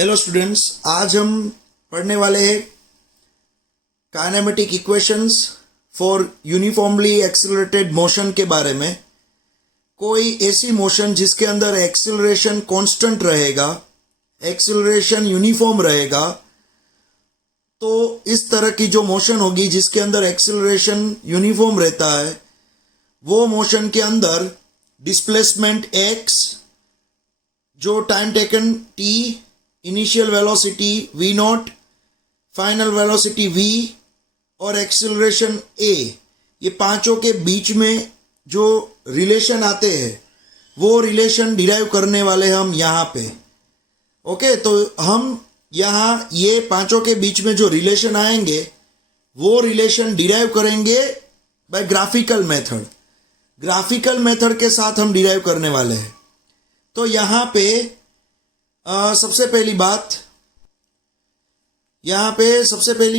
Hello students, आज हम पढ़ने वाले हैं kinematic equations for uniformly accelerated motion के बारे में। कोई ऐसी मोशन जिसके अंदर एक्सेलरेशन कांस्टेंट रहेगा, एक्सेलरेशन यूनिफॉर्म रहेगा, तो इस तरह की जो मोशन होगी जिसके अंदर एक्सेलरेशन यूनिफॉर्म रहता है, वो मोशन के अंदर डिस्प्लेसमेंट x, जो time taken t, initial velocity v not, final velocity v और एक्सेलरेशन a, ये पांचों के बीच में जो रिलेशन आते हैं वो रिलेशन डिराइव करने वाले हम यहाँ पे। ओके, तो हम यहाँ ये पांचों के बीच में जो रिलेशन आएंगे वो रिलेशन डिराइव करेंगे by graphical method. Graphical method के साथ हम डिराइव करने वाले हैं। तो यहाँ पे सबसे पहली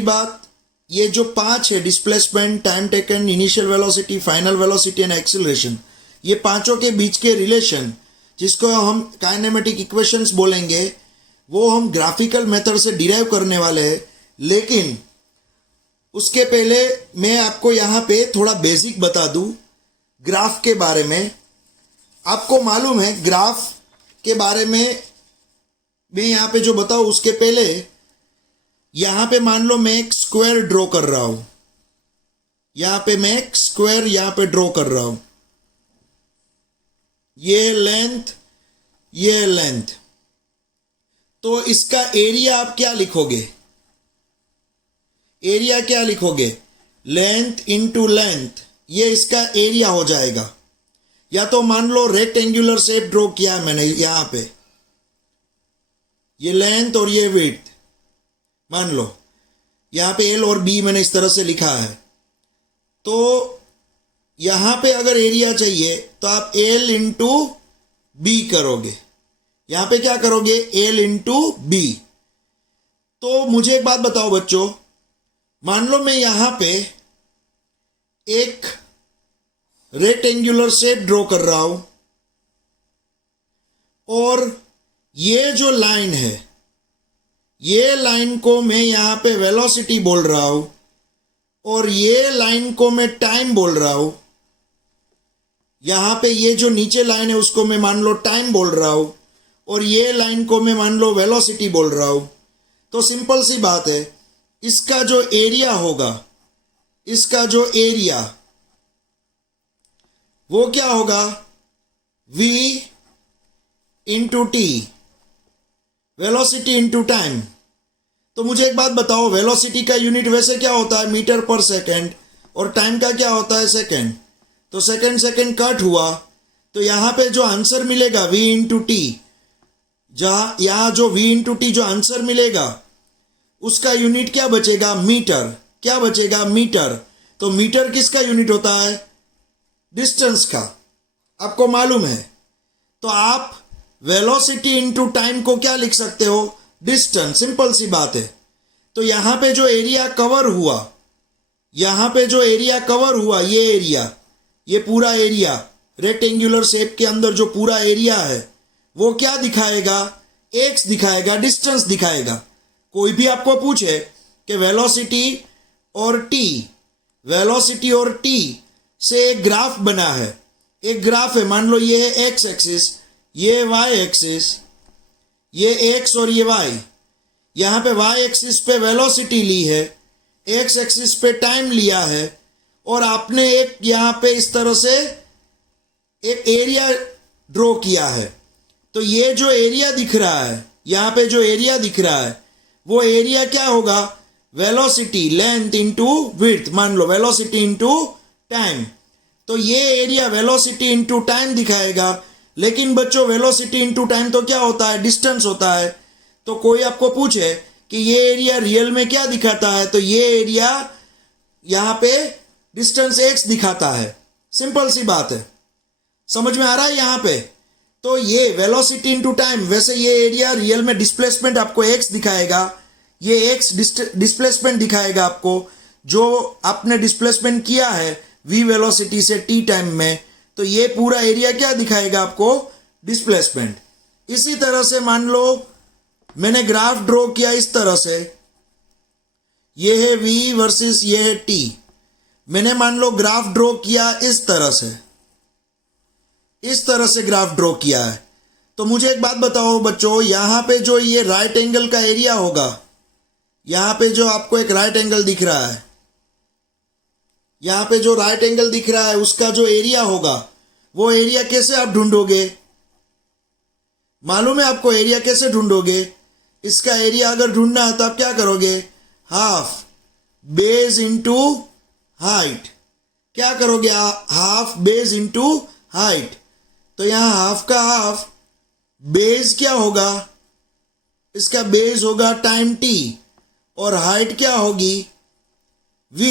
बात ये जो पांच है, displacement, time taken, initial velocity, final velocity and acceleration, ये पांचों के बीच के रिलेशन जिसको हम काइनेमेटिक इक्वेशंस बोलेंगे, वो हम ग्राफिकल मेथड से डिराइव करने वाले हैं। लेकिन उसके पहले मैं आपको यहाँ पे थोड़ा बेसिक बता दूँ ग्राफ के बारे में। आपको मालूम है ग्राफ के बारे में मैं यहाँ पे जो बताऊँ उसके पहले यहाँ पे मान लो मैं एक स्क्वायर ड्रॉ कर रहा हूँ। यहाँ पे मैं एक स्क्वायर यहाँ पे ड्रॉ कर रहा हूँ। ये लेंथ, तो इसका एरिया आप क्या लिखोगे? लेंथ इंटू लेंथ, ये इसका एरिया हो जाएगा। या तो मान लो रेक्टेंगुलर शेप ड्रॉ किया है मैंने यहाँ पे, ये लेंथ और ये विड्थ, मान लो यहाँ पे L और B मैंने इस तरह से लिखा है। तो यहाँ पे अगर एरिया चाहिए तो आप L इंटू B करोगे। यहाँ पे क्या करोगे? L into B। तो मुझे एक बात बताओ बच्चों, मान लो मैं यहाँ पे एक रेक्टेंगुलर शेप ड्रॉ कर रहा हूं और ये जो लाइन है, ये लाइन को मैं यहाँ पे वेलोसिटी बोल रहा हूं और ये लाइन को मैं टाइम बोल रहा हूं। यहाँ पे ये जो नीचे लाइन है उसको मैं मान लो टाइम बोल रहा हूं और ये लाइन को मैं मान लो वेलोसिटी बोल रहा हूं। तो सिंपल सी बात है, इसका जो एरिया होगा, वो क्या होगा? v into T, velocity into time. तो मुझे एक बात बताओ, वेलोसिटी का यूनिट वैसे क्या होता है? मीटर पर सेकंड, और टाइम का क्या होता है? सेकंड। तो सेकंड कट हुआ, तो यहाँ पे जो आंसर मिलेगा v इंटू टी, यहाँ जो v इंटू टी जो आंसर मिलेगा उसका यूनिट क्या बचेगा? मीटर। क्या बचेगा? मीटर। तो मीटर किसका यूनिट होता है? डिस्टेंस का। आपको मालूम है। तो आप वेलोसिटी इंटू टाइम को क्या लिख सकते हो? डिस्टेंस। सिंपल सी बात है। तो यहाँ पे जो एरिया कवर हुआ, ये एरिया, ये पूरा एरिया, रेक्टेंगुलर शेप के अंदर जो पूरा एरिया है वो क्या दिखाएगा? एक्स दिखाएगा, डिस्टेंस दिखाएगा। कोई भी आपको पूछे कि वेलोसिटी और टी से एक ग्राफ बना है, एक ग्राफ है, मान लो ये है एक्स एक्सिस, ये वाई एक्सिस, ये एक्स और ये वाई। यहाँ पे वाई एक्सिस पे वेलोसिटी ली है, एक्स एक्सिस पे टाइम लिया है, और आपने एक यहाँ पे इस तरह से एक एरिया ड्रॉ किया है। तो ये जो एरिया दिख रहा है, यहाँ पे जो एरिया दिख रहा है, वो एरिया क्या होगा? वेलोसिटी, लेंथ इंटू विड्थ, मान लो वेलोसिटी इंटू टाइम। तो ये एरिया वेलोसिटी इंटू टाइम दिखाएगा। लेकिन बच्चों, वेलोसिटी इंटू टाइम तो क्या होता है? डिस्टेंस होता है। तो कोई आपको पूछे कि ये एरिया रियल में क्या दिखाता है, तो ये एरिया यहाँ पे डिस्टेंस x दिखाता है। सिंपल सी बात है। समझ में आ रहा है यहाँ पे? तो ये वेलोसिटी इंटू टाइम, वैसे ये एरिया रियल में डिस्प्लेसमेंट आपको x दिखाएगा, ये x डिस्प्लेसमेंट दिखाएगा आपको, जो आपने डिस्प्लेसमेंट किया है v वेलोसिटी से t टाइम में। तो ये पूरा एरिया क्या दिखाएगा आपको? डिस्प्लेसमेंट। इसी तरह से मान लो मैंने ग्राफ ड्रॉ किया इस तरह से, ये है v वर्सेस ये है t। मैंने मान लो ग्राफ ड्रॉ किया इस तरह से ग्राफ ड्रॉ किया है। तो मुझे एक बात बताओ बच्चों, यहाँ पे जो ये राइट एंगल का एरिया होगा, यहाँ पे जो आपको एक राइट एंगल दिख रहा है, यहाँ पे जो राइट एंगल दिख रहा है उसका जो एरिया होगा, वो एरिया कैसे आप ढूंढोगे? मालूम है आपको एरिया कैसे ढूंढोगे? इसका एरिया अगर ढूंढना है तो आप क्या करोगे? Half base into height. क्या करोगे? Half base into height. तो यहाँ हाफ का हाफ, बेस क्या होगा? इसका बेस होगा टाइम टी, और हाइट क्या होगी? v।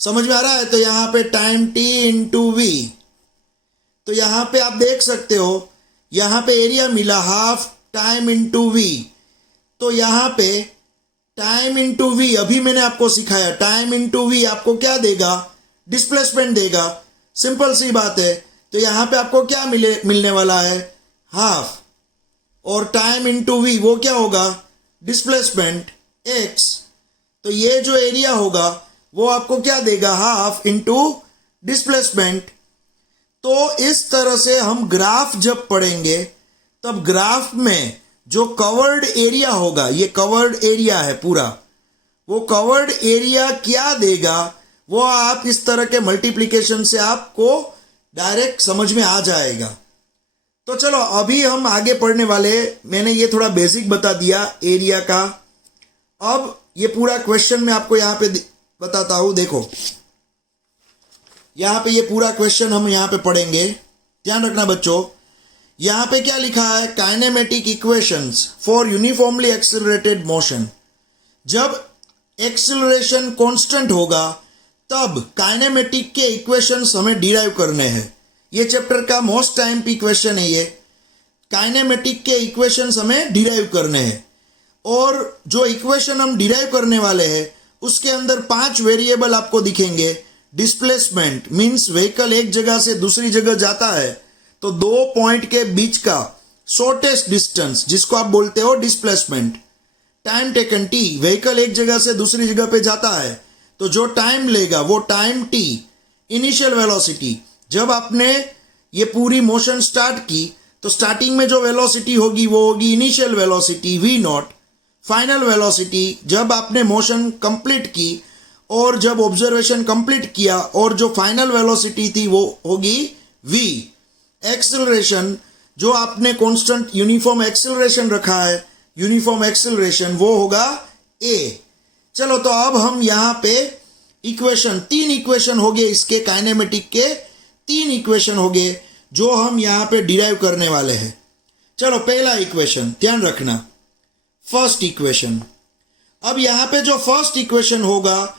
समझ में आ रहा है? तो यहाँ पे टाइम टी इंटू वी। तो यहाँ पे आप देख सकते हो, यहाँ पे एरिया मिला हाफ टाइम इंटू वी। तो यहाँ पे टाइम इंटू वी, अभी मैंने आपको सिखाया, टाइम इंटू वी आपको क्या देगा? डिस्प्लेसमेंट देगा। सिंपल सी बात है। तो यहाँ पे आपको क्या मिलने वाला है? हाफ, और टाइम इंटू वी वो क्या होगा? Displacement x। तो ये जो एरिया होगा वो आपको क्या देगा? Half into displacement. तो इस तरह से हम ग्राफ जब पढ़ेंगे तब ग्राफ में जो कवर्ड एरिया होगा, ये कवर्ड एरिया है पूरा, वो कवर्ड एरिया क्या देगा वो आप इस तरह के मल्टीप्लिकेशन से आपको डायरेक्ट समझ में आ जाएगा। तो चलो अभी हम आगे पढ़ने वाले, मैंने ये थोड़ा बेसिक बता दिया एरिया का। अब ये पूरा क्वेश्चन मैं आपको यहाँ पे बताता हूँ। देखो यहाँ पे ये पूरा क्वेश्चन हम यहाँ पे पढ़ेंगे, ध्यान रखना बच्चों। यहाँ पे क्या लिखा है? Kinematic equations for uniformly accelerated motion. जब एक्सेलरेशन कांस्टेंट होगा तब काइनेमेटिक के इक्वेशंस हमें डिराइव करने हैं। ये चैप्टर का मोस्ट टाइम पी क्वेश्चन है ये। काइनेमेटिक के इक्वेशंस हमें डिराइव करने हैं, और जो इक्वेशन हम डिराइव करने वाले हैं उसके अंदर 5 वेरिएबल आपको दिखेंगे। डिस्प्लेसमेंट मीन्स व्हीकल एक जगह से दूसरी जगह जाता है तो 2 पॉइंट के बीच का शॉर्टेस्ट डिस्टेंस, जिसको आप बोलते हो displacement. Time taken T, vehicle एक जगह से दूसरी जगह पे जाता है तो जो टाइम लेगा वो टाइम टी। इनिशियल वेलोसिटी, जब आपने ये पूरी मोशन स्टार्ट की तो स्टार्टिंग में जो वेलोसिटी होगी वो होगी initial velocity v naught. Final velocity, जब आपने मोशन कंप्लीट की और जब ऑब्जर्वेशन कंप्लीट किया और जो फाइनल वेलोसिटी थी वो होगी v। एक्सेलरेशन, जो आपने कांस्टेंट यूनिफॉर्म एक्सेलरेशन रखा है, यूनिफॉर्म एक्सेलरेशन वो होगा a। चलो तो अब हम यहाँ पे इक्वेशन, 3 इक्वेशन हो गए इसके, काइनेमेटिक के 3 इक्वेशन हो गए जो हम यहाँ पे डिराइव करने वाले हैं। चलो पहला इक्वेशन ध्यान रखना, फर्स्ट इक्वेशन। अब यहाँ पे जो फर्स्ट इक्वेशन होगा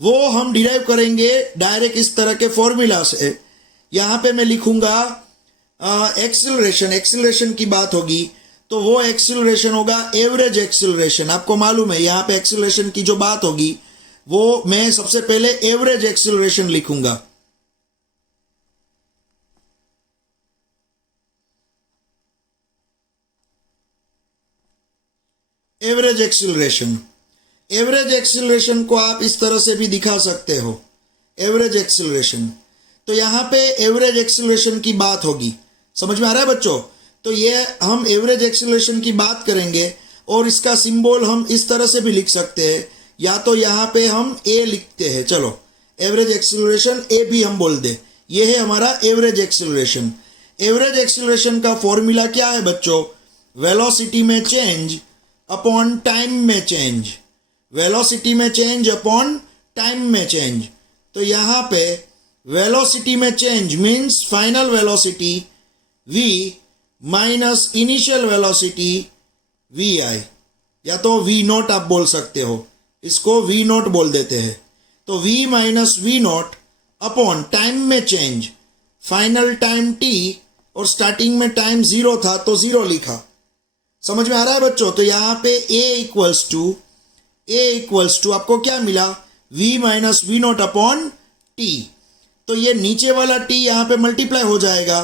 वो हम डिराइव करेंगे डायरेक्ट इस तरह के फॉर्मूला से। यहाँ पे मैं लिखूंगा एक्सेलरेशन की बात होगी तो वो एक्सेलरेशन होगा एवरेज एक्सेलरेशन। आपको मालूम है यहाँ पे एक्सेलरेशन की जो बात होगी वो मैं सबसे पहले एवरेज एक्सेलरेशन लिखूंगा। एवरेज एक्सेलरेशन, एवरेज एक्सेलरेशन को आप इस तरह से भी दिखा सकते हो, एवरेज एक्सेलरेशन। तो यहाँ पे एवरेज एक्सेलरेशन की बात होगी, समझ में आ रहा है बच्चों? तो ये हम एवरेज एक्सेलरेशन की बात करेंगे और इसका सिंबल हम इस तरह से भी लिख सकते हैं, या तो यहाँ पे हम ए लिखते हैं। चलो एवरेज एक्सेलरेशन ए भी हम बोल दे, ये है हमारा एवरेज एक्सेलरेशन। एवरेज एक्सेलरेशन का फॉर्मूला क्या है बच्चों? वेलोसिटी में चेंज अपॉन टाइम में चेंज, वेलोसिटी में चेंज अपॉन टाइम में चेंज। तो यहाँ पे वेलोसिटी में change means final velocity v minus initial velocity vi, या तो v नॉट आप बोल सकते हो, इसको v नॉट बोल देते हैं। तो v minus we naught upon time में चेंज, फाइनल टाइम t और स्टार्टिंग में टाइम 0 था तो 0 लिखा। समझ में आ रहा है बच्चों? तो यहाँ पे a इक्वल्स टू आपको क्या मिला? v minus we naught upon t. तो ये नीचे वाला t यहाँ पे मल्टीप्लाई हो जाएगा,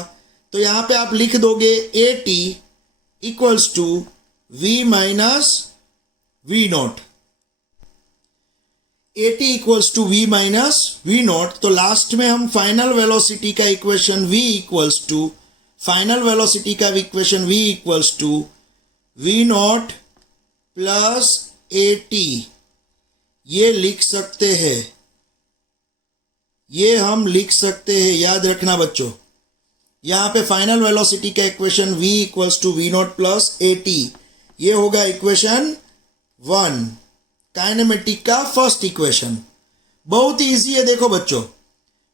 तो यहाँ पे आप लिख दोगे a t equals to v minus v naught, at equals to v minus v naught. तो लास्ट में हम फाइनल वेलोसिटी का equation v equals to v naught plus at ये लिख सकते हैं, ये हम लिख सकते हैं, याद रखना बच्चों। यहाँ पे फाइनल वेलोसिटी का equation v equals to v naught plus at, ये होगा इक्वेशन 1, काइनेमेटिक का फर्स्ट इक्वेशन। बहुत ही इजी है, देखो बच्चों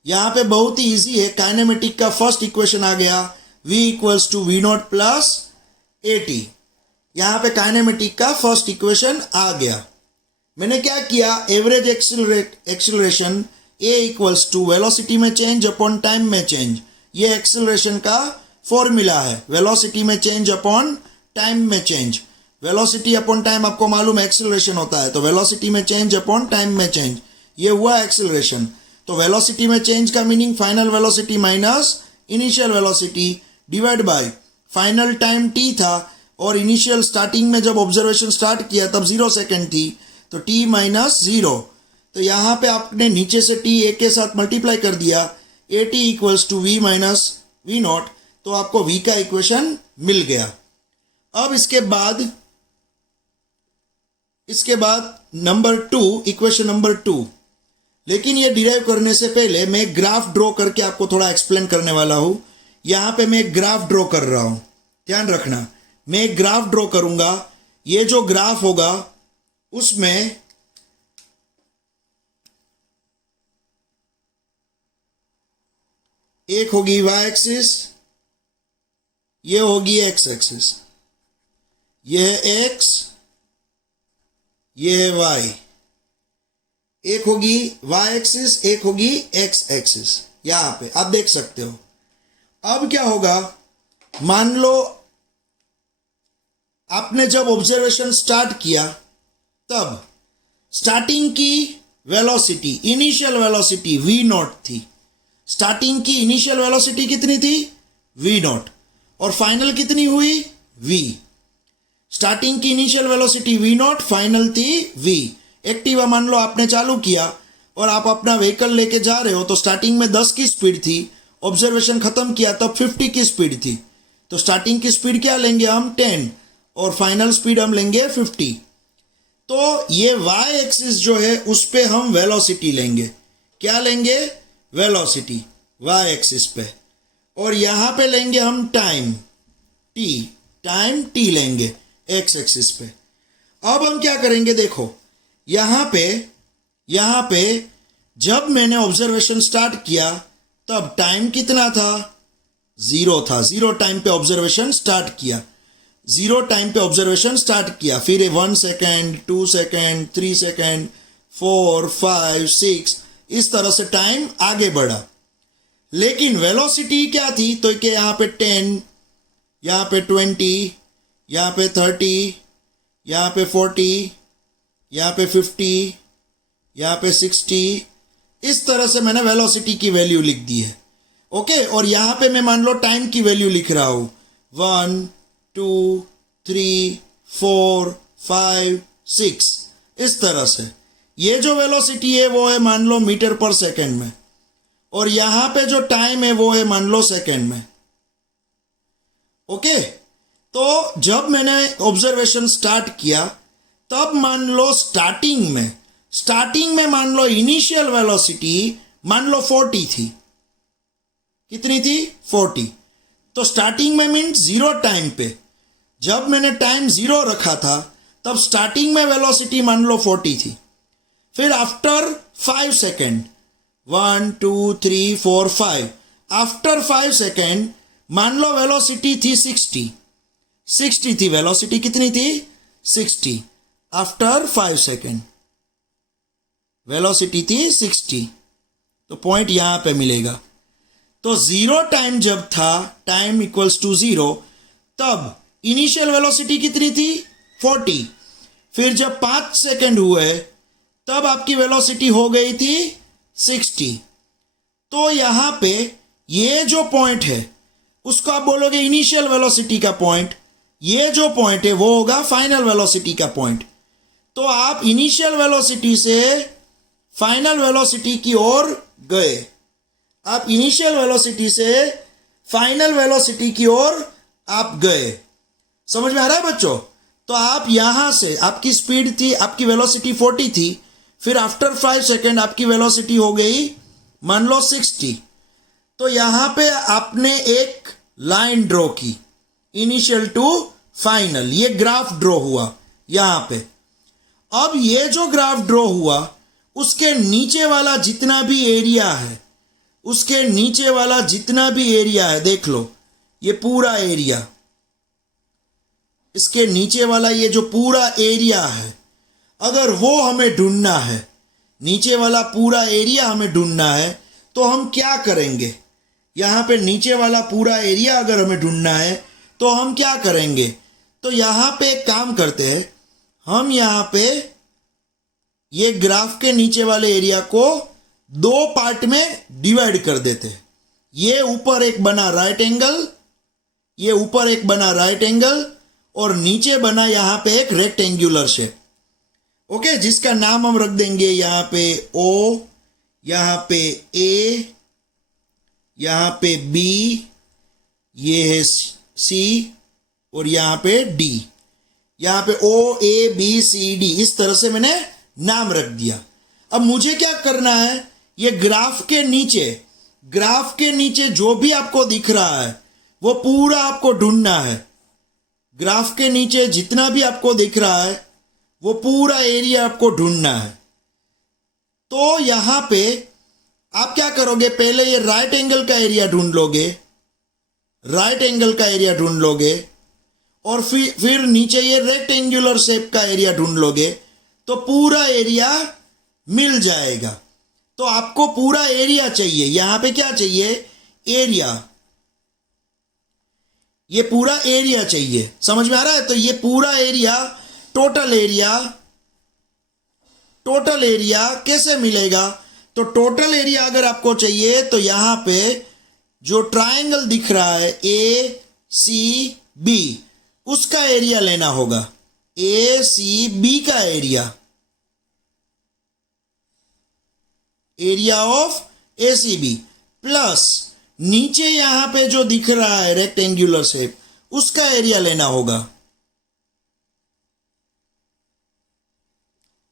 यहाँ पे बहुत ही इजी है। काइनेमेटिक का फर्स्ट इक्वेशन आ गया v equals to v naught plus at, यहाँ पे काइनेमेटिक का फर्स्ट इक्वेशन आ गया। मैंने क्या किया, average acceleration a equals to velocity में चेंज अपॉन टाइम में चेंज, ये एक्सीलरेशन का फॉर्मूला है। वेलोसिटी में चेंज अपॉन टाइम में चेंज, वेलोसिटी अपॉन टाइम आपको मालूम है एक्सीलरेशन होता है, तो वेलोसिटी में चेंज अपॉन टाइम में चेंज, ये हुआ एक्सीलरेशन। तो वेलोसिटी में चेंज का meaning final velocity minus initial velocity divide by final time t था, और इनिशियल स्टार्टिंग में जब ऑब्जर्वेशन स्टार्ट किया तब 0 सेकेंड थी, तो t माइनस 0। तो यहाँ पे आपने नीचे से t a के साथ मल्टीप्लाई कर दिया, at equals to v minus v naught, तो आपको v का इक्वेशन मिल गया। अब इसके बाद नंबर 2, इक्वेशन नंबर 2। लेकिन ये डिराइव करने से पहले मैं ग्राफ ड्रॉ करके आपको थोड़ा एक्सप्लेन करने वाला हूँ। यहाँ पे मैं एक ग्राफ ड्रॉ कर रहा हूँ, ध्यान रखना। मैं एक ग्राफ ड्रॉ करूँगा, ये जो ग्राफ होगा उसमें एक होगी y एक्सिस, ये होगी x एक्सिस, ये है x, ये है y। एक होगी y एक्सिस, एक होगी x एक्सिस, यहां पे आप देख सकते हो। अब क्या होगा, मान लो आपने जब ऑब्जर्वेशन स्टार्ट किया तब स्टार्टिंग की velocity, initial velocity v not थी। स्टार्टिंग की इनिशियल वेलोसिटी कितनी थी, v नॉट, और फाइनल कितनी हुई, v। स्टार्टिंग की initial velocity v not, final थी v। एक्टिवा मान लो आपने चालू किया और आप अपना व्हीकल लेके जा रहे हो, तो स्टार्टिंग में 10 की स्पीड थी, ऑब्जर्वेशन खत्म किया तब 50 की स्पीड थी। तो स्टार्टिंग की स्पीड क्या लेंगे हम, 10, और फाइनल स्पीड हम लेंगे 50। तो ये y एक्सिस जो है उस पे हम वेलोसिटी लेंगे, क्या लेंगे, वेलोसिटी y एक्सिस पे, और यहाँ पे लेंगे हम टाइम t लेंगे x एक्सिस पे। अब हम क्या करेंगे, देखो यहाँ पे जब मैंने ऑब्जर्वेशन स्टार्ट किया तब टाइम कितना था, 0 था। 0 टाइम पे ऑब्जर्वेशन स्टार्ट किया, 0 टाइम पे ऑब्जर्वेशन स्टार्ट किया, फिर 1 सेकेंड, 2 सेकेंड, 3 सेकेंड, 4, 5, 6, इस तरह से टाइम आगे बढ़ा। लेकिन वेलोसिटी क्या थी, तो कि यहाँ पे 10, यहाँ पे 20, यहाँ पे 30, यहाँ पे 40, यहाँ पे 50, यहाँ पे 60, इस तरह से मैंने वेलोसिटी की वैल्यू लिख दी है। ओके, और यहाँ पे मैं मान लो टाइम की वैल्यू लिख रहा हूँ, 1, 2, 3, 4, 5, 6, इस तरह से। ये जो वेलोसिटी है वो है मान लो मीटर पर सेकेंड में, और यहाँ पे जो टाइम है वो है मान लो सेकेंड में। ओके, तो जब मैंने ऑब्जर्वेशन स्टार्ट किया तब मान लो स्टार्टिंग में मान लो इनिशियल वेलोसिटी मान लो 40 थी। कितनी थी, 40। तो स्टार्टिंग में मीन्स 0 टाइम पे, जब मैंने टाइम 0 रखा था तब स्टार्टिंग में वेलोसिटी मान लो 40 थी। फिर आफ्टर 5 सेकेंड, 1, 2, 3, 4, 5, आफ्टर 5 सेकेंड मान लो वेलोसिटी थी 60 थी। वेलोसिटी कितनी थी, 60। आफ्टर 5 सेकेंड वेलोसिटी थी 60, तो पॉइंट यहां पे मिलेगा। तो 0 टाइम जब था, टाइम इक्वल्स टू 0, तब इनिशियल वेलोसिटी कितनी थी, 40। फिर जब 5 सेकेंड हुए तब आपकी वेलोसिटी हो गई थी 60। तो यहां पे ये जो पॉइंट है उसको आप बोलोगे इनिशियल वेलोसिटी का पॉइंट, ये जो पॉइंट है वो होगा फाइनल वेलोसिटी का पॉइंट। तो आप इनिशियल वेलोसिटी से फाइनल वेलोसिटी की ओर गए, आप इनिशियल वेलोसिटी से फाइनल वेलोसिटी की ओर आप गए। समझ में आ रहा है बच्चों? तो आप यहां से, आपकी स्पीड थी, आपकी वेलोसिटी 40 थी, फिर आफ्टर 5 सेकेंड आपकी वेलोसिटी हो गई मान लो 60। तो यहां पे आपने एक लाइन ड्रॉ की, इनिशियल टू फाइनल, ये ग्राफ ड्रॉ हुआ यहां पे। अब ये जो ग्राफ ड्रॉ हुआ उसके नीचे वाला जितना भी एरिया है, उसके नीचे वाला जितना भी एरिया है, देख लो ये पूरा एरिया, इसके नीचे वाला ये जो पूरा एरिया है, अगर वो हमें ढूंढना है, नीचे वाला पूरा एरिया हमें ढूंढना है, तो हम क्या करेंगे? यहाँ पे नीचे वाला पूरा एरिया अगर हमें ढूंढना है तो हम क्या करेंगे? तो यहाँ पे एक काम करते हैं, हम यहाँ पे ये ग्राफ के नीचे वाले एरिया को 2 पार्ट में डिवाइड कर देते हैं। ये ऊपर एक बना राइट एंगल, ये ऊपर एक बना राइट एंगल, और नीचे बना यहाँ पे एक रेक्टेंगुलर शेप। ओके, जिसका नाम हम रख देंगे यहाँ पे O, यहाँ पे A, यहाँ पे B, ये है C, और यहाँ पे D। यहाँ पे O, A, B, C, D, इस तरह से मैंने नाम रख दिया। अब मुझे क्या करना है? ये ग्राफ के नीचे जो भी आपको दिख रहा है वो पूरा आपको ढूंढना है। ग्राफ के नीचे जितना भी आपको दिख रहा है वो पूरा एरिया आपको ढूंढना है। तो यहां पे आप क्या करोगे? पहले ये राइट एंगल का एरिया ढूंढ लोगे, राइट एंगल का एरिया ढूंढ लोगे, और फिर नीचे ये रेक्टेंगुलर शेप का एरिया ढूंढ लोगे, तो पूरा एरिया मिल जाएगा। तो आपको पूरा एरिया चाहिए, यहां पे क्या चाहिए? एरिया, ये पूरा एरिया चाहिए। समझ में आ रहा है? तो ये पूरा एरिया, टोटल एरिया कैसे मिलेगा? तो टोटल एरिया अगर आपको चाहिए तो यहां पे जो ट्रायंगल दिख रहा है ACB, उसका एरिया लेना होगा। ACB का एरिया ऑफ ACB, प्लस नीचे यहां पे जो दिख रहा है रेक्टेंगुलर शेप, उसका एरिया लेना होगा।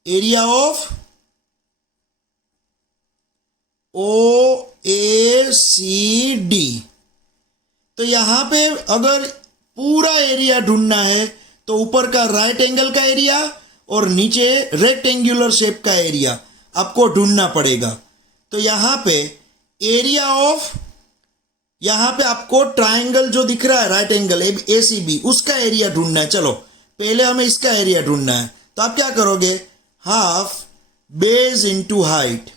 Area of OACD। तो यहां पे अगर पूरा एरिया ढूंढना है तो ऊपर का राइट एंगल का एरिया और नीचे रेक्टेंगुलर शेप का एरिया आपको ढूंढना पड़ेगा। तो यहां पे एरिया ऑफ, यहां पे आपको ट्रायंगल जो दिख रहा है राइट एंगल ACB, उसका एरिया ढूंढना है। चलो पहले हमें इसका एरिया ढूंढना है। तो आप क्या करोगे? हाफ बेस इंटू हाइट,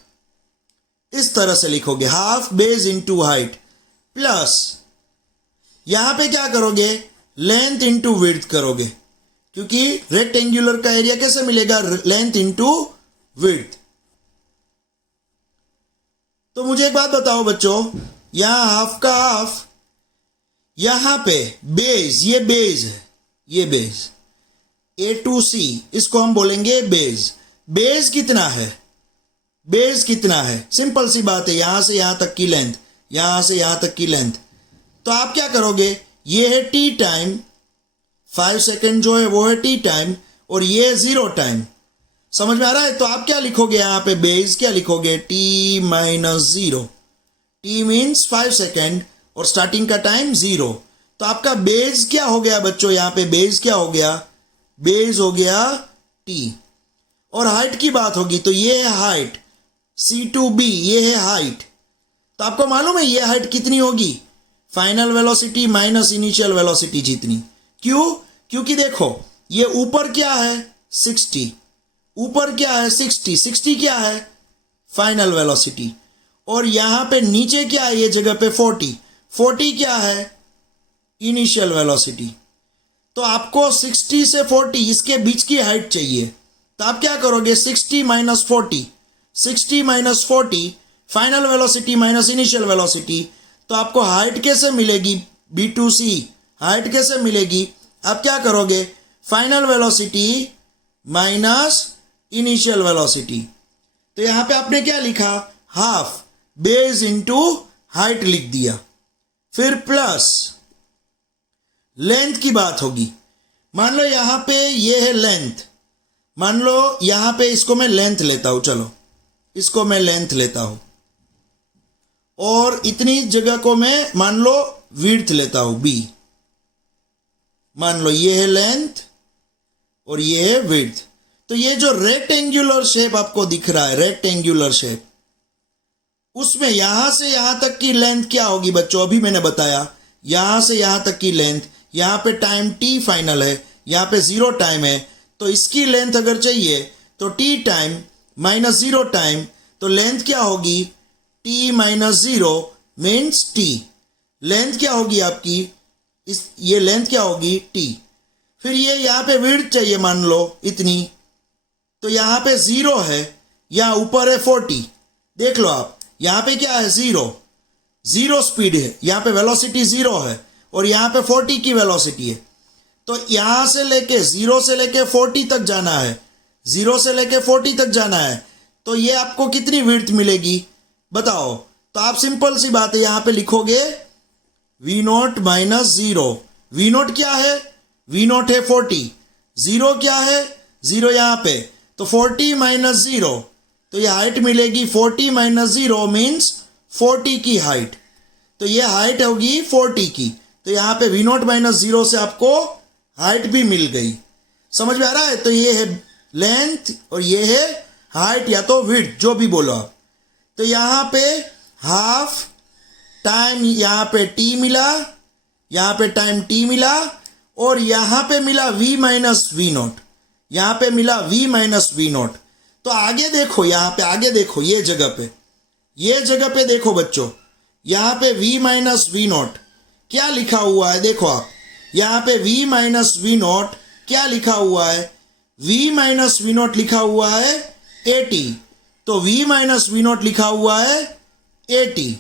इस तरह से लिखोगे, half base into height, plus यहां पे क्या करोगे? लेंथ इंटू विड्थ करोगे, क्योंकि रेक्टेंगुलर का एरिया कैसे मिलेगा? Length into width. तो मुझे एक बात बताओ बच्चों, यहां हाफ का हाफ, यहां पे बेस, ये बेस है, ये बेस A to C, इसको हम बोलेंगे बेस। बेस कितना है? बेस कितना है? सिंपल सी बात है, यहां से यहां तक की लेंथ, यहां से यहां तक की लेंथ। तो आप क्या करोगे? ये है T टाइम, 5 सेकेंड जो है वो है T टाइम, और ये 0 टाइम। समझ में आ रहा है? तो आप क्या लिखोगे यहां पे? बेस क्या लिखोगे? T - 0। T मीन्स 5 सेकेंड और स्टार्टिंग का टाइम 0। तो आपका बेस क्या हो गया बच्चों? यहां पे बेस क्या हो गया? बेस हो गया T। और हाइट की बात होगी तो ये है हाइट, C to B, ये है हाइट। तो आपको मालूम है ये हाइट कितनी होगी? Final velocity minus initial velocity जितनी। क्यों? क्योंकि देखो ये ऊपर क्या है? 60, ऊपर क्या है? 60, 60 क्या है? Final velocity. और यहां पे नीचे क्या है? ये जगह पे 40, 40 क्या है? Initial velocity. तो आपको 60 से 40 इसके बीच की हाइट चाहिए। तो आप क्या करोगे? 60 - 40, 60 - 40 final velocity minus initial velocity. तो आपको हाइट कैसे मिलेगी? B to C हाइट कैसे मिलेगी? आप क्या करोगे, final velocity minus initial velocity. तो यहां पे आपने क्या लिखा, हाफ बेस इंटू हाइट लिख दिया, फिर प्लस लेंथ की बात होगी। मान लो यहां पे ये है लेंथ, मान लो यहां पे इसको मैं लेंथ लेता हूं, चलो इसको मैं लेंथ लेता हूं, और इतनी जगह को मैं मान लो विड्थ लेता हूं बी। मान लो ये है लेंथ और ये है विड्थ। तो ये जो रेक्टेंगुलर शेप आपको दिख रहा है, रेक्टेंगुलर शेप, उसमें यहां से यहां तक की लेंथ क्या होगी बच्चों, अभी मैंने बताया, यहां से यहां तक की लेंथ, यहां पे टाइम टी फाइनल है, यहां पे 0 टाइम है, तो इसकी लेंथ अगर चाहिए तो टी टाइम माइनस 0 टाइम, तो लेंथ क्या होगी, T minus 0 means T. Length क्या होगी आपकी, ये लेंथ क्या होगी, टी। फिर ये यहाँ पे विड्थ चाहिए मान लो इतनी, तो यहाँ पे 0 है, यहाँ ऊपर है 40। देख लो आप, यहाँ पे क्या है, 0 स्पीड है, यहाँ पे वेलोसिटी 0 है और यहाँ पे 40 की वेलोसिटी है। तो यहाँ से लेके 0 से लेके 40 तक जाना है, 0 से लेके 40 तक जाना है, तो ये आपको कितनी विड्थ मिलेगी बताओ। तो आप सिंपल सी बात है, यहाँ पे लिखोगे V0 माइनस 0। V0 क्या है, V0 है 40, 0 क्या है, 0 यहाँ पे, तो 40 माइनस 0, तो ये हाइट मिलेगी 40 माइनस 0 मीन्स 40 की हाइट। तो ये हाइट होगी 40 की, तो यहाँ पे V0 माइनस 0 से आपको हाइट भी मिल गई। समझ में आ रहा है। तो ये है लेंथ और ये है हाइट या तो विड्थ, जो भी बोलो आप। तो यहाँ पे हाफ टाइम, यहाँ पे टी मिला, यहाँ पे टाइम टी मिला, और यहाँ पे मिला v माइनस V0, यहाँ पे मिला v माइनस V0। तो आगे देखो, यहाँ पे आगे देखो, ये जगह पे देखो बच्चों, यहाँ पे v माइनस V0 क्या लिखा हुआ है, देखो आप यहाँ पे v माइनस V0 क्या लिखा हुआ है, v माइनस V0 लिखा हुआ है 80। तो v माइनस V0 लिखा हुआ है 80,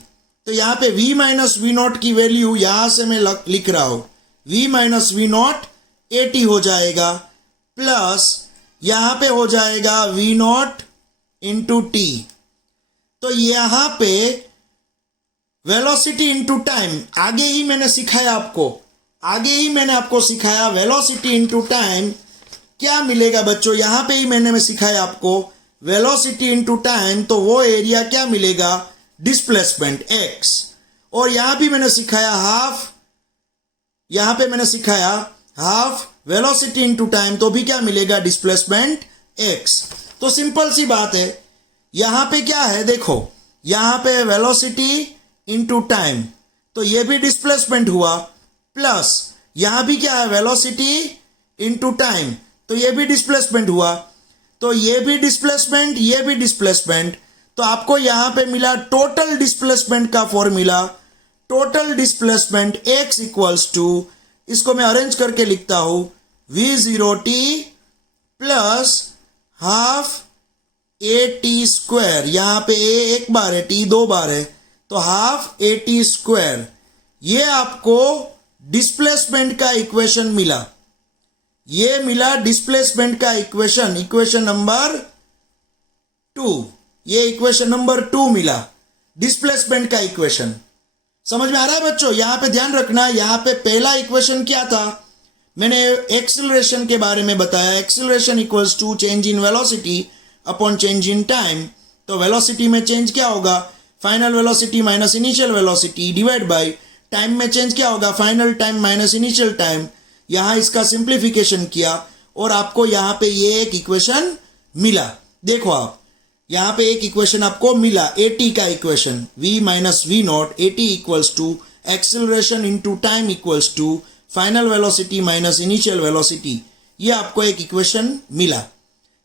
तो यहाँ पे v माइनस V0 की वैल्यू यहाँ से मैं लिख रहा हूँ, v माइनस V0 80 हो जाएगा, प्लस यहाँ पे हो जाएगा V0 इंटू टी। तो यहाँ पे वेलोसिटी इंटू टाइम, आगे ही मैंने सिखाया आपको, सिखाया वेलोसिटी इंटू टाइम क्या मिलेगा बच्चों, यहाँ पे ही मैंने सिखाया आपको वेलोसिटी इंटू टाइम, तो वो एरिया क्या मिलेगा, डिस्प्लेसमेंट x। और यहाँ भी मैंने सिखाया हाफ, यहाँ पे मैंने सिखाया हाफ वेलोसिटी इंटू टाइम, तो भी क्या मिलेगा, डिस्प्लेसमेंट x। तो सिंपल सी बात है, यहाँ पे क्या है देखो, यहाँ पे वेलोसिटी इंटू टाइम, तो ये भी डिस्प्लेसमेंट हुआ, प्लस यहाँ भी क्या है, वेलोसिटी इंटू टाइम, तो ये भी डिस्प्लेसमेंट हुआ, तो ये भी डिस्प्लेसमेंट, ये भी डिस्प्लेसमेंट। तो आपको यहाँ पे मिला टोटल डिस्प्लेसमेंट का formula, total displacement x equals to, इसको मैं अरेंज करके लिखता हूं, v0t plus half a t square, यहाँ पे a एक बार है, t 2 बार है, तो हाफ ए टी स्क्वायर। ये आपको डिस्प्लेसमेंट का इक्वेशन मिला, ये मिला डिस्प्लेसमेंट का इक्वेशन, इक्वेशन नंबर 2, ये इक्वेशन नंबर 2 मिला, डिस्प्लेसमेंट का इक्वेशन। समझ में आ रहा है बच्चों। यहां पे ध्यान रखना, यहां पे पहला इक्वेशन क्या था, मैंने एक्सेलरेशन के बारे में बताया, acceleration equals to change in velocity upon change in time. तो वेलोसिटी में चेंज क्या होगा, final velocity minus initial velocity divide by time में चेंज क्या होगा, final time minus initial time. यहां इसका सिंप्लीफिकेशन किया और आपको यहां पे ये एक इक्वेशन मिला। देखो आप यहां पे एक इक्वेशन आपको मिला, 80 का equation, v minus V0 80 equals to acceleration into time equals to final velocity minus initial velocity. ये आपको एक इक्वेशन मिला।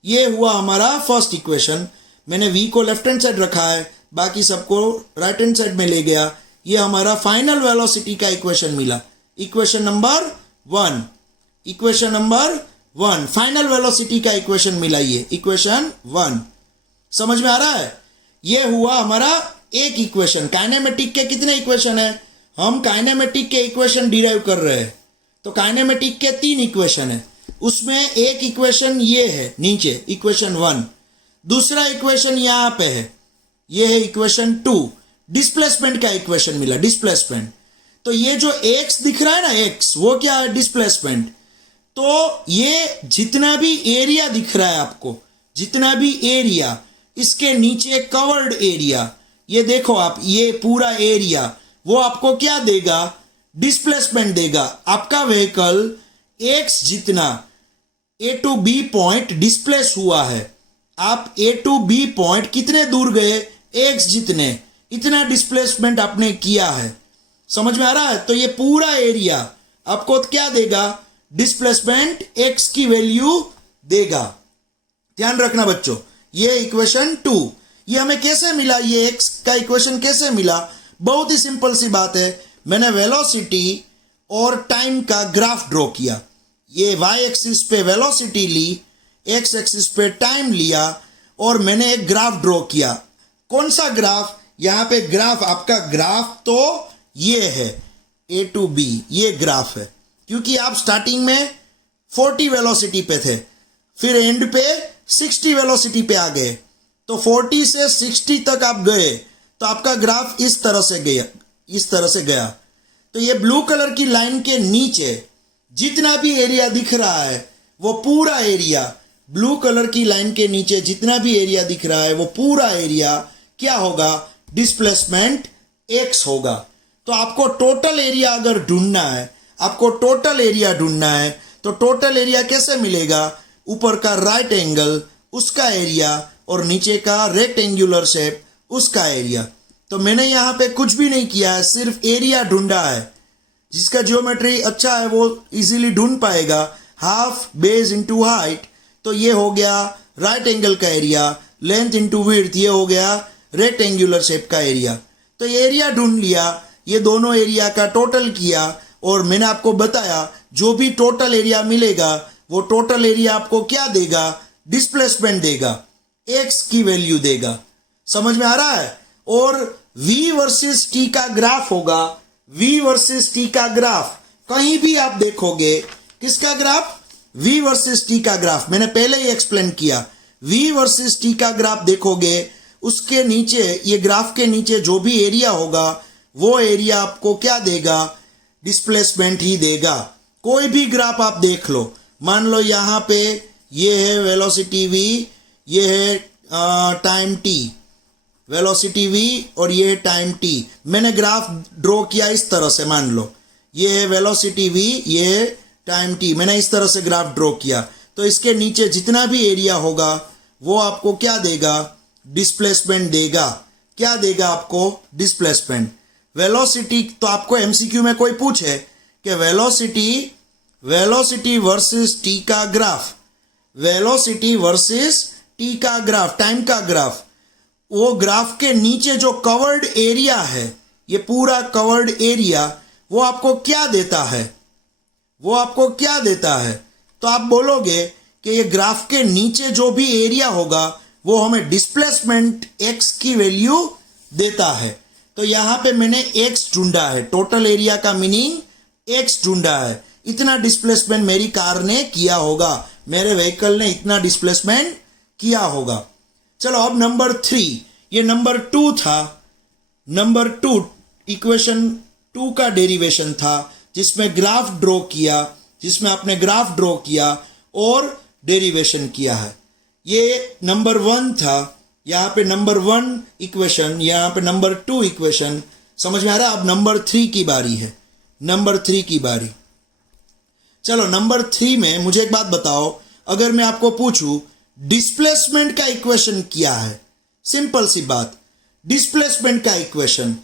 ये हुआ हमारा फर्स्ट इक्वेशन। मैंने v को लेफ्ट हैंड साइड रखा है, बाकी सबको राइट हैंड साइड में ले गया। ये हमारा फाइनल वेलोसिटी का इक्वेशन मिला, equation number 1, equation number 1 final velocity का इक्वेशन मिला, ये इक्वेशन 1। समझ में आ रहा है। ये हुआ हमारा एक इक्वेशन। काइनेमेटिक के कितने इक्वेशन है, हम काइनेमेटिक के इक्वेशन डिराइव कर रहे हैं। तो काइनेमेटिक के 3 इक्वेशन है, उसमें एक इक्वेशन ये है नीचे, इक्वेशन 1, दूसरा इक्वेशन यहाँ पे है, ये है इक्वेशन 2, डिस्प्लेसमेंट का इक्वेशन मिला, डिस्प्लेसमेंट। तो ये जो x दिख रहा है ना, x, वो क्या है, डिस्प्लेसमेंट। तो ये जितना भी एरिया दिख रहा है आपको, जितना भी एरिया, इसके नीचे कवर्ड एरिया, ये देखो आप, ये पूरा एरिया, वो आपको क्या देगा, डिस्प्लेसमेंट देगा। आपका व्हीकल x जितना A to B point displace हुआ है, आप A to B पॉइंट कितने दूर गए, x जितने, इतना डिस्प्लेसमेंट आपने किया है। समझ में आ रहा है? तो ये पूरा एरिया आपको क्या देगा, डिस्प्लेसमेंट x की वैल्यू देगा। ध्यान रखना बच्चों, ये इक्वेशन 2, ये हमें कैसे मिला, ये x का इक्वेशन कैसे मिला, बहुत ही सिंपल सी बात है। मैंने वेलोसिटी और टाइम का ग्राफ ड्रॉ किया, ये y एक्सिस पे वेलोसिटी ली, x एक्सिस पे टाइम लिया, और मैंने एक ग्राफ ड्रॉ किया। कौन सा ग्राफ, यहाँ पे ग्राफ, आपका ग्राफ तो ये है A to B, ये ग्राफ है, क्योंकि आप स्टार्टिंग में 40 वेलोसिटी पे थे, फिर एंड पे 60 वेलोसिटी पे आ गए, तो 40 से 60 तक आप गए, तो आपका ग्राफ इस तरह से गया, इस तरह से गया। तो ये ब्लू कलर की लाइन के नीचे जितना भी एरिया दिख रहा है, वो पूरा एरिया, ब्लू कलर की लाइन के नीचे जितना भी एरिया दिख रहा है, वो पूरा एरिया क्या होगा, डिस्प्लेसमेंट x होगा। तो आपको टोटल एरिया अगर ढूंढना है, आपको टोटल एरिया ढूंढना है, तो टोटल एरिया कैसे मिलेगा, ऊपर का राइट एंगल उसका एरिया और नीचे का रेक्टेंगुलर शेप उसका एरिया। तो मैंने यहाँ पे कुछ भी नहीं किया है, सिर्फ एरिया ढूंढा है। जिसका जियोमेट्री अच्छा है वो इजीली ढूंढ पाएगा, हाफ बेस इंटू हाइट, तो ये हो गया राइट एंगल का एरिया, लेंथ इंटू विड्थ, ये हो गया रेक्टेंगुलर शेप का एरिया। तो ये एरिया ढूंढ लिया, ये दोनों एरिया का टोटल किया, और मैंने आपको बताया जो भी टोटल एरिया मिलेगा, वो टोटल एरिया आपको क्या देगा, डिस्प्लेसमेंट देगा, x की वैल्यू देगा। समझ में आ रहा है? और v वर्सेस t का ग्राफ होगा, v वर्सेस t का ग्राफ कहीं भी आप देखोगे, किसका ग्राफ, v वर्सेस t का ग्राफ, मैंने पहले ही एक्सप्लेन किया। v वर्सेस t का ग्राफ देखोगे, उसके नीचे, ये ग्राफ के नीचे जो भी एरिया होगा, वो एरिया आपको क्या देगा, डिस्प्लेसमेंट ही देगा। कोई भी ग्राफ आप देख लो, मान लो यहाँ पे ये है वेलोसिटी v, ये है टाइम t, वेलोसिटी v और ये है टाइम t। मैंने ग्राफ ड्रॉ किया इस तरह से, मान लो ये है वेलोसिटी v, ये है टाइम t, मैंने इस तरह से ग्राफ ड्रॉ किया। तो इसके नीचे जितना भी एरिया होगा वो आपको क्या देगा, डिस्प्लेसमेंट देगा। क्या देगा आपको, डिस्प्लेसमेंट। वेलोसिटी, तो आपको एमसीक्यू में कोई पूछे कि वेलोसिटी वर्सेस टी का ग्राफ, वेलोसिटी वर्सेस टी का ग्राफ, टाइम का ग्राफ, वो ग्राफ के नीचे जो कवर्ड एरिया है, ये पूरा कवर्ड एरिया, वो आपको क्या देता है, वो आपको क्या देता है। तो आप बोलोगे कि ये ग्राफ के नीचे जो भी एरिया होगा वो हमें डिस्प्लेसमेंट x की वैल्यू देता है। तो यहाँ पे मैंने x ढूंढा है, टोटल एरिया का मीनिंग x ढूंढा है, इतना डिस्प्लेसमेंट मेरी कार ने किया होगा, मेरे व्हीकल ने इतना डिस्प्लेसमेंट किया होगा। चलो अब नंबर 3, ये नंबर 2 था, नंबर 2 इक्वेशन 2 का डेरिवेशन था, जिसमें ग्राफ ड्रॉ किया, जिसमें आपने ग्राफ ड्रॉ किया और डेरिवेशन किया है। ये नंबर 1 था, यहाँ पे नंबर 1 इक्वेशन, यहाँ पे नंबर 2 इक्वेशन। समझ में आ रहा है? अब नंबर 3 की बारी है, नंबर 3 की बारी। चलो नंबर 3 में मुझे एक बात बताओ, अगर मैं आपको पूछूं डिस्प्लेसमेंट का इक्वेशन क्या है, सिंपल सी बात, डिस्प्लेसमेंट का इक्वेशन,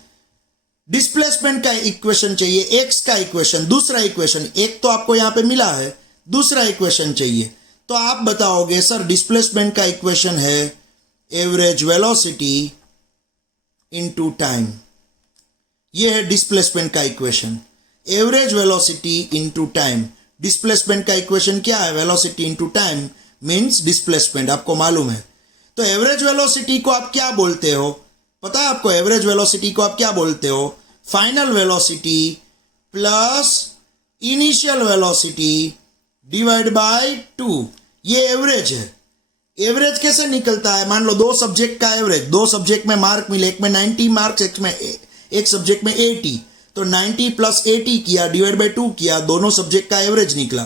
डिस्प्लेसमेंट का इक्वेशन चाहिए, एक्स का इक्वेशन, दूसरा इक्वेशन, एक तो आपको यहां पे मिला है, दूसरा इक्वेशन चाहिए। तो आप बताओगे सर डिस्प्लेसमेंट का इक्वेशन है एवरेज वेलोसिटी इनटू टाइम, ये है डिस्प्लेसमेंट का equation, average velocity into time. Displacement का इक्वेशन क्या है, velocity into time means displacement, आपको मालूम है। तो एवरेज वेलोसिटी को आप क्या बोलते हो, पता है आपको, एवरेज वेलोसिटी को आप क्या बोलते हो, final velocity plus initial velocity divide bye 2, ये एवरेज है। एवरेज कैसे निकलता है? मान लो दो सब्जेक्ट का एवरेज, दो सब्जेक्ट में मार्क मिले, एक में 90 मार्क्स, एक सब्जेक्ट में 80, तो 90 प्लस 80 किया डिवाइड बाय 2 किया, दोनों सब्जेक्ट का एवरेज निकला।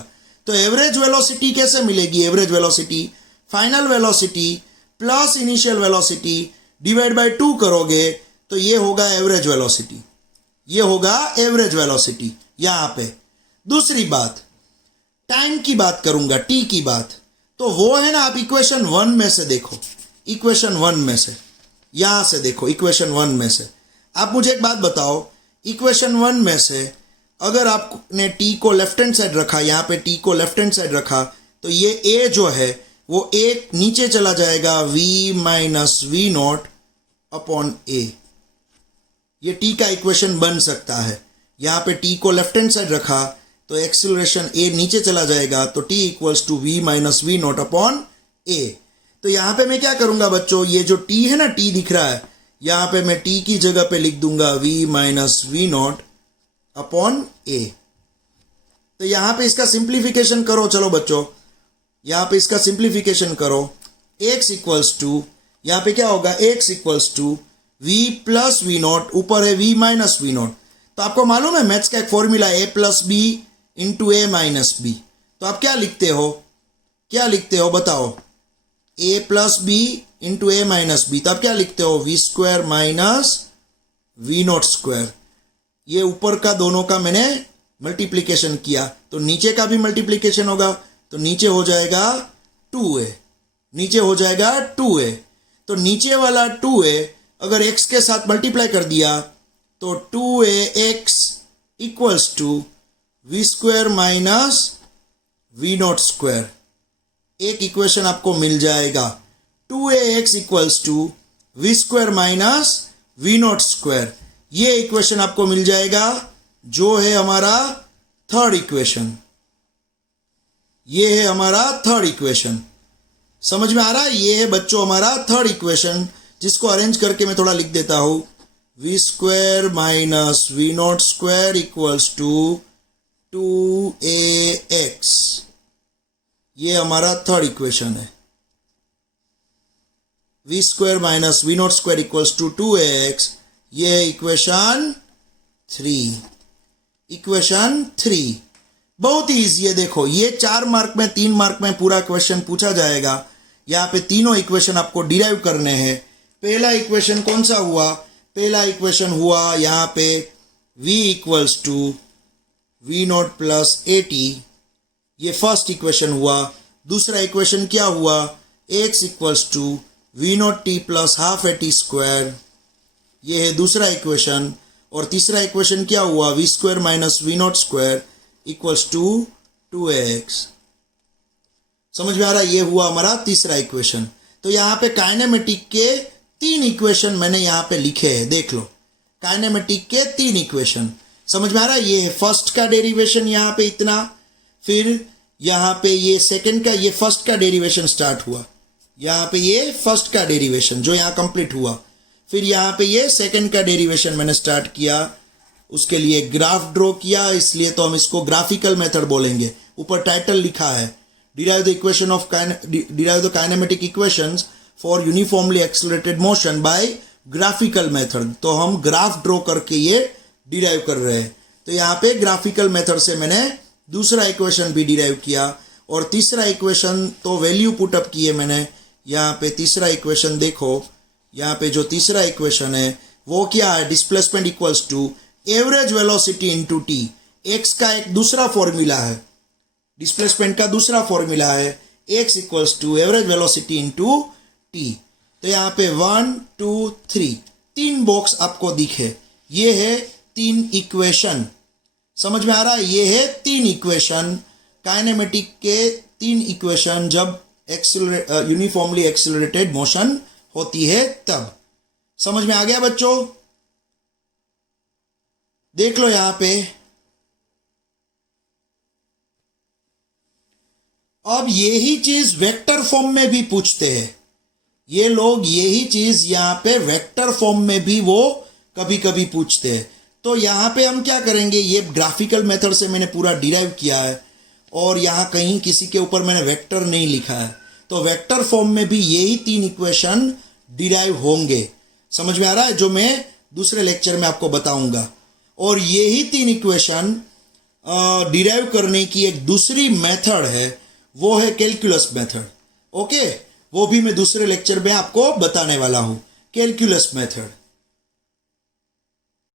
तो एवरेज वेलोसिटी कैसे मिलेगी? Average velocity final velocity plus initial velocity divide bye 2 करोगे तो ये होगा एवरेज वेलोसिटी, ये होगा एवरेज वेलोसिटी यहां पे। दूसरी बात, टाइम की बात करूंगा, टी की बात, तो वो है ना, आप इक्वेशन 1 में से देखो, इक्वेशन 1 में से, यहां से देखो, इक्वेशन 1 में से आप मुझे एक बात बताओ, इक्वेशन 1 में से अगर आपने टी को लेफ्ट हैंड साइड रखा, यहां पे टी को लेफ्ट हैंड साइड रखा, तो ये ए जो है वो एक नीचे चला जाएगा, v minus we naught upon A. ये टी का इक्वेशन बन सकता है। यहां पे टी को लेफ्ट हैंड साइड रखा तो एक्सीलरेशन ए नीचे चला जाएगा, तो T equals to V minus we naught upon A. तो यहां पे मैं क्या करूंगा बच्चों, ये जो टी है ना, टी दिख रहा है, यहां पे मैं टी की जगह पे लिख दूंगा v minus we naught upon A. तो यहां पे इसका सिंप्लीफिकेशन करो, चलो बच्चों यहां पे इसका सिंप्लीफिकेशन करो, x इक्वल्स टू, यहां पे क्या होगा, x equals to v plus v naught, ऊपर है v माइनस वी नॉट। तो आपको मालूम है मैथ्स का एक formula a plus b into a minus b. तो आप क्या लिखते हो, क्या लिखते हो बताओ, a plus b into a minus b. तो आप क्या लिखते हो, v square minus we naught square. ये ऊपर का दोनों का मैंने मल्टीप्लीकेशन किया, तो नीचे का भी मल्टीप्लीकेशन होगा, तो नीचे हो जाएगा 2a, नीचे हो जाएगा 2a। तो नीचे वाला 2a अगर x के साथ मल्टीप्लाई कर दिया तो 2ax equals to v square minus we naught square. एक इक्वेशन आपको मिल जाएगा, 2ax equals to v square minus we naught square. ये इक्वेशन आपको मिल जाएगा, जो है हमारा थर्ड इक्वेशन। ये है हमारा थर्ड इक्वेशन, समझ में आ रहा है? ये है बच्चों हमारा थर्ड इक्वेशन, जिसको अरेंज करके मैं थोड़ा लिख देता हूं, v square minus we naught square equals to 2ax। ये हमारा थर्ड इक्वेशन है, v square minus we naught square equals to 2ax। ये है इक्वेशन 3, इक्वेशन 3 बहुत ही ईजी है। देखो ये 4 मार्क में, 3 मार्क में पूरा क्वेश्चन पूछा जाएगा। यहाँ पे तीनों इक्वेशन आपको डिराइव करने हैं। पहला इक्वेशन कौन सा हुआ, पहला इक्वेशन हुआ यहाँ पे v equals to v naught plus 80, ये फर्स्ट इक्वेशन हुआ। दूसरा इक्वेशन क्या हुआ, x equals to v naught t plus half a t square, ये है दूसरा इक्वेशन। और तीसरा इक्वेशन क्या हुआ, v square minus we naught square equals to 2ax। समझ में आ रहा है? ये हुआ हमारा तीसरा इक्वेशन। तो यहाँ पे काइनेमेटिक के 3 इक्वेशन मैंने यहाँ पे लिखे हैं, देख लो, काइनेमेटिक के 3 इक्वेशन। समझ में आ रहा है? ये फर्स्ट का डेरिवेशन यहाँ पे इतना, फिर यहाँ पे ये सेकंड का, ये फर्स्ट का डेरिवेशन स्टार्ट हुआ, यहाँ पे ये फर्स्ट का डेरिवेशन जो यहाँ कंप्लीट हुआ, फिर यहाँ पे ये सेकंड का डेरिवेशन मैंने स्टार्ट किया, उसके लिए ग्राफ ड्रॉ किया, इसलिए तो हम इसको ग्राफिकल मेथड बोलेंगे। ऊपर टाइटल लिखा है, derive the equation of derive the kinematic equations for uniformly accelerated motion by graphical method. तो हम ग्राफ ड्रॉ करके ये डिराइव कर रहे हैं। तो यहाँ पे ग्राफिकल मेथड से मैंने दूसरा इक्वेशन भी डिराइव किया, और तीसरा इक्वेशन तो वैल्यू पुटअप किए मैंने। यहाँ पे तीसरा इक्वेशन देखो, यहाँ पे जो तीसरा इक्वेशन है वो क्या है, displacement equals to average velocity into t. X का एक दूसरा फॉर्मूला है, डिस्प्लेसमेंट का दूसरा फॉर्मूला है, x equals to average velocity into t. तो यहाँ पे 1 2 3 3 बॉक्स आपको दिखे, ये है 3 इक्वेशन। समझ में आ रहा है? ये है 3 इक्वेशन, काइनेमेटिक के 3 इक्वेशन जब यूनिफॉर्मली एक्सेलरेटेड मोशन होती है तब। समझ में आ गया बच्चों? देख लो यहाँ पे, अब यही चीज वेक्टर फॉर्म में भी पूछते हैं ये लोग, यही चीज यहाँ पे वेक्टर फॉर्म में भी वो कभी कभी पूछते हैं। तो यहाँ पे हम क्या करेंगे, ये ग्राफिकल मेथड से मैंने पूरा डिराइव किया है और यहाँ कहीं किसी के ऊपर मैंने वेक्टर नहीं लिखा है, तो वेक्टर फॉर्म में भी यही 3 इक्वेशन डिराइव होंगे। समझ में आ रहा है, जो मैं दूसरे लेक्चर में आपको बताऊंगा। और यही 3 इक्वेशन डिराइव करने की एक दूसरी मेथड है, वो है कैलकुलस मेथड। ओके, वो भी मैं दूसरे लेक्चर में आपको बताने वाला हूँ, कैलकुलस मेथड।